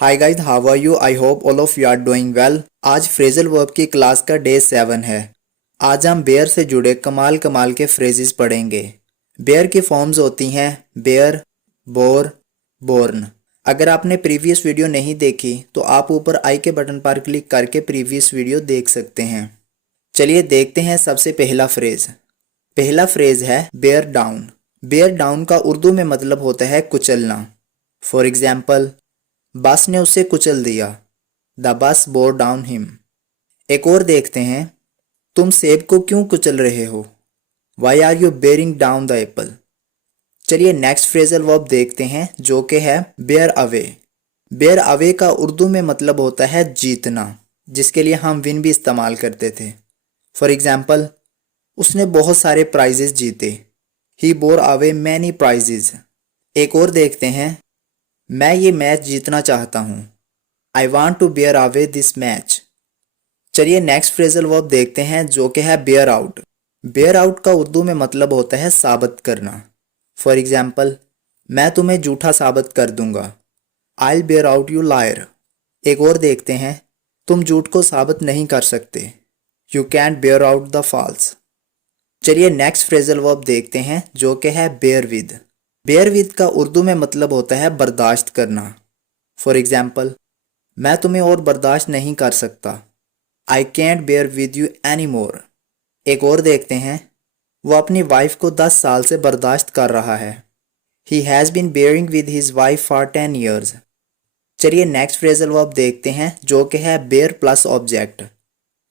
Hi guys, how are you? I hope all of you are doing well. आज phrasal verb की class का day 7 है। आज हम बेयर से जुड़े कमाल कमाल के फ्रेजेस पढ़ेंगे। बेयर की फॉर्म्स होती हैं बेयर, बोर, बोर्न। अगर आपने प्रीवियस वीडियो नहीं देखी तो आप ऊपर आई के बटन पर क्लिक करके प्रीवियस वीडियो देख सकते हैं। चलिए देखते हैं सबसे पहला फ्रेज। पहला फ्रेज है बेयर डाउन। बेयर डाउन का उर्दू में मतलब होता है कुचलना। फॉर एग्जाम्पल, बस ने उसे कुचल दिया। The bus bore down him. एक और देखते हैं, तुम सेब को क्यों कुचल रहे हो? Why are you bearing down the apple. चलिए नेक्स्ट फ्रेजल वर्ब देखते हैं जो कि है बेयर अवे। बेयर अवे का उर्दू में मतलब होता है जीतना, जिसके लिए हम विन भी इस्तेमाल करते थे। फॉर एग्जाम्पल, उसने बहुत सारे प्राइजेस जीते। ही बोर अवे मैनी प्राइजेस। एक और देखते हैं, मैं ये मैच जीतना चाहता हूँ। I want to bear away this match. चलिए नेक्स्ट फ्रेजल वर्ब देखते हैं जो कि है बेयर आउट। बेयर आउट का उर्दू में मतलब होता है साबित करना। फॉर एग्जाम्पल, मैं तुम्हें झूठा साबित कर दूंगा। I bear out you liar. एक और देखते हैं, तुम झूठ को साबित नहीं कर सकते। You can't bear out the false. चलिए नेक्स्ट फ्रेजल वर्ब देखते हैं जो कि है बेयर विद। बेयर विद का उर्दू में मतलब होता है बर्दाश्त करना। फॉर एग्जाम्पल, मैं तुम्हें और बर्दाश्त नहीं कर सकता। I can't bear with you any more. एक और देखते हैं, वो अपनी वाइफ को 10 साल से बर्दाश्त कर रहा है। He has been bearing with his wife for 10 years. चलिए नेक्स्ट फ्रेजल वर्ब देखते हैं जो कि है बेयर प्लस ऑब्जेक्ट।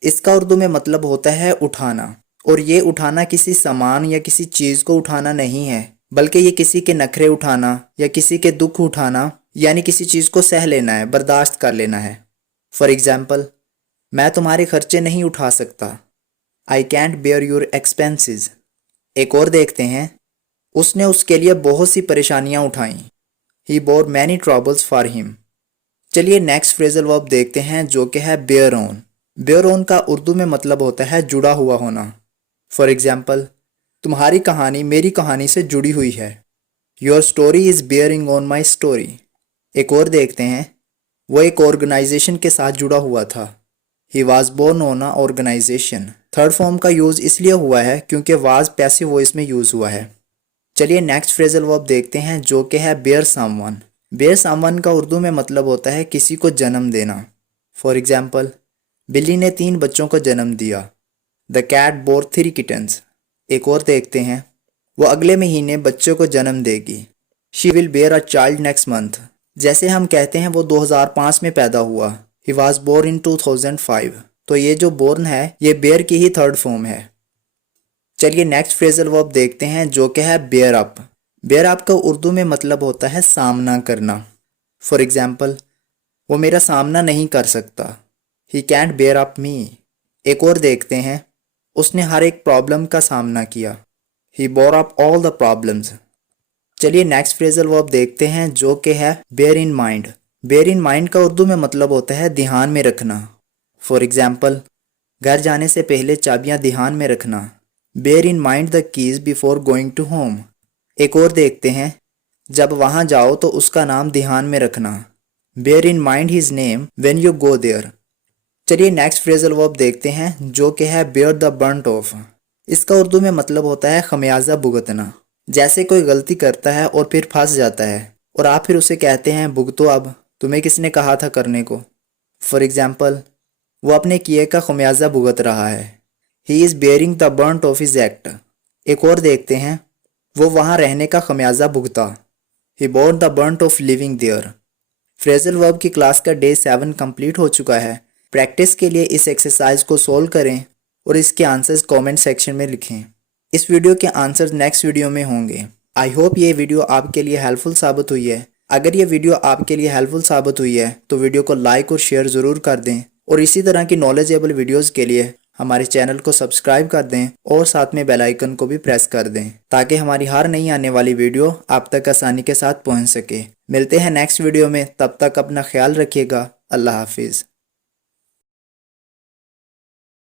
इसका उर्दू में मतलब होता है उठाना, और ये उठाना किसी सामान या किसी चीज़ को उठाना नहीं है, बल्कि ये किसी के नखरे उठाना या किसी के दुख उठाना, यानी किसी चीज़ को सह लेना है, बर्दाश्त कर लेना है। फॉर एग्जाम्पल, मैं तुम्हारे खर्चे नहीं उठा सकता। I can't bear your expenses. एक और देखते हैं, उसने उसके लिए बहुत सी परेशानियां उठाई। He bore many troubles for him. चलिए नेक्स्ट फ्रेजल वर्ब देखते हैं जो कि है बेयर ऑन। बेयर ऑन का उर्दू में मतलब होता है जुड़ा हुआ होना। फॉर एग्जाम्पल, तुम्हारी कहानी मेरी कहानी से जुड़ी हुई है। Your story is bearing on my story. एक और देखते हैं, वो एक ऑर्गेनाइजेशन के साथ जुड़ा हुआ था। He was born on a organisation. Third form का यूज़ इसलिए हुआ है क्योंकि वाज पैसिव वॉइस में यूज़ हुआ है। चलिए नेक्स्ट फ्रेजल वर्ब देखते हैं जो कि है बेयर समवन। बेयर समवन का उर्दू में मतलब होता है किसी को जन्म देना। फॉर एग्जाम्पल, बिल्ली ने 3 बच्चों को जन्म दिया। The cat bore 3 kittens. एक और देखते हैं, वो अगले महीने बच्चों को जन्म देगी। She will bear a child next month. जैसे हम कहते हैं वो 2005 में पैदा हुआ। He was born in 2005। तो ये जो बोर्न है ये बेयर की ही थर्ड फॉर्म है। चलिए नेक्स्ट फ्रेजल वर्ब देखते हैं जो कि है बेयर अप। बेयर अप का उर्दू में मतलब होता है सामना करना। फॉर एग्जाम्पल, वो मेरा सामना नहीं कर सकता। ही कैंट बेयर अप मी। एक और देखते हैं, उसने हर एक प्रॉब्लम का सामना किया। He bore up all the problems. चलिए नेक्स्ट फ्रेजल वर्ब देखते हैं जो कि है bear in mind. Bear in mind का उर्दू में मतलब होता है ध्यान में रखना। फॉर एग्जाम्पल, घर जाने से पहले चाबियां ध्यान में रखना। Bear in mind the keys before going to home. एक और देखते हैं, जब वहां जाओ तो उसका नाम ध्यान में रखना। Bear in mind his name when you go there. चलिए नेक्स्ट फ्रेजल वर्ब देखते हैं जो कि है बेयर द बर्ंट ऑफ। इसका उर्दू में मतलब होता है खमियाजा भुगतना। जैसे कोई गलती करता है और फिर फंस जाता है और आप फिर उसे कहते हैं भुगतो अब, तुम्हें किसने कहा था करने को। फॉर एग्जाम्पल, वो अपने किए का खमियाजा भुगत रहा है। He is bearing the brunt of his act. एक और देखते हैं, वो वहाँ रहने का खमियाजा भुगता। He bore the brunt of living there. Phrasal verb की क्लास का डे 7 कंप्लीट हो चुका है। प्रैक्टिस के लिए इस एक्सरसाइज को सोल्व करें और इसके आंसर्स कमेंट सेक्शन में लिखें। इस वीडियो के आंसर्स नेक्स्ट वीडियो में होंगे। आई होप ये वीडियो आपके लिए हेल्पफुल साबित हुई है। अगर ये वीडियो आपके लिए हेल्पफुल साबित हुई है तो वीडियो को लाइक और शेयर ज़रूर कर दें, और इसी तरह की नॉलेजेबल वीडियोज़ के लिए हमारे चैनल को सब्सक्राइब कर दें और साथ में बेल आइकन को भी प्रेस कर दें ताकि हमारी हर नई आने वाली वीडियो आप तक आसानी के साथ पहुंच सके। मिलते हैं नेक्स्ट वीडियो में, तब तक अपना ख्याल रखिएगा। अल्लाह हाफिज़।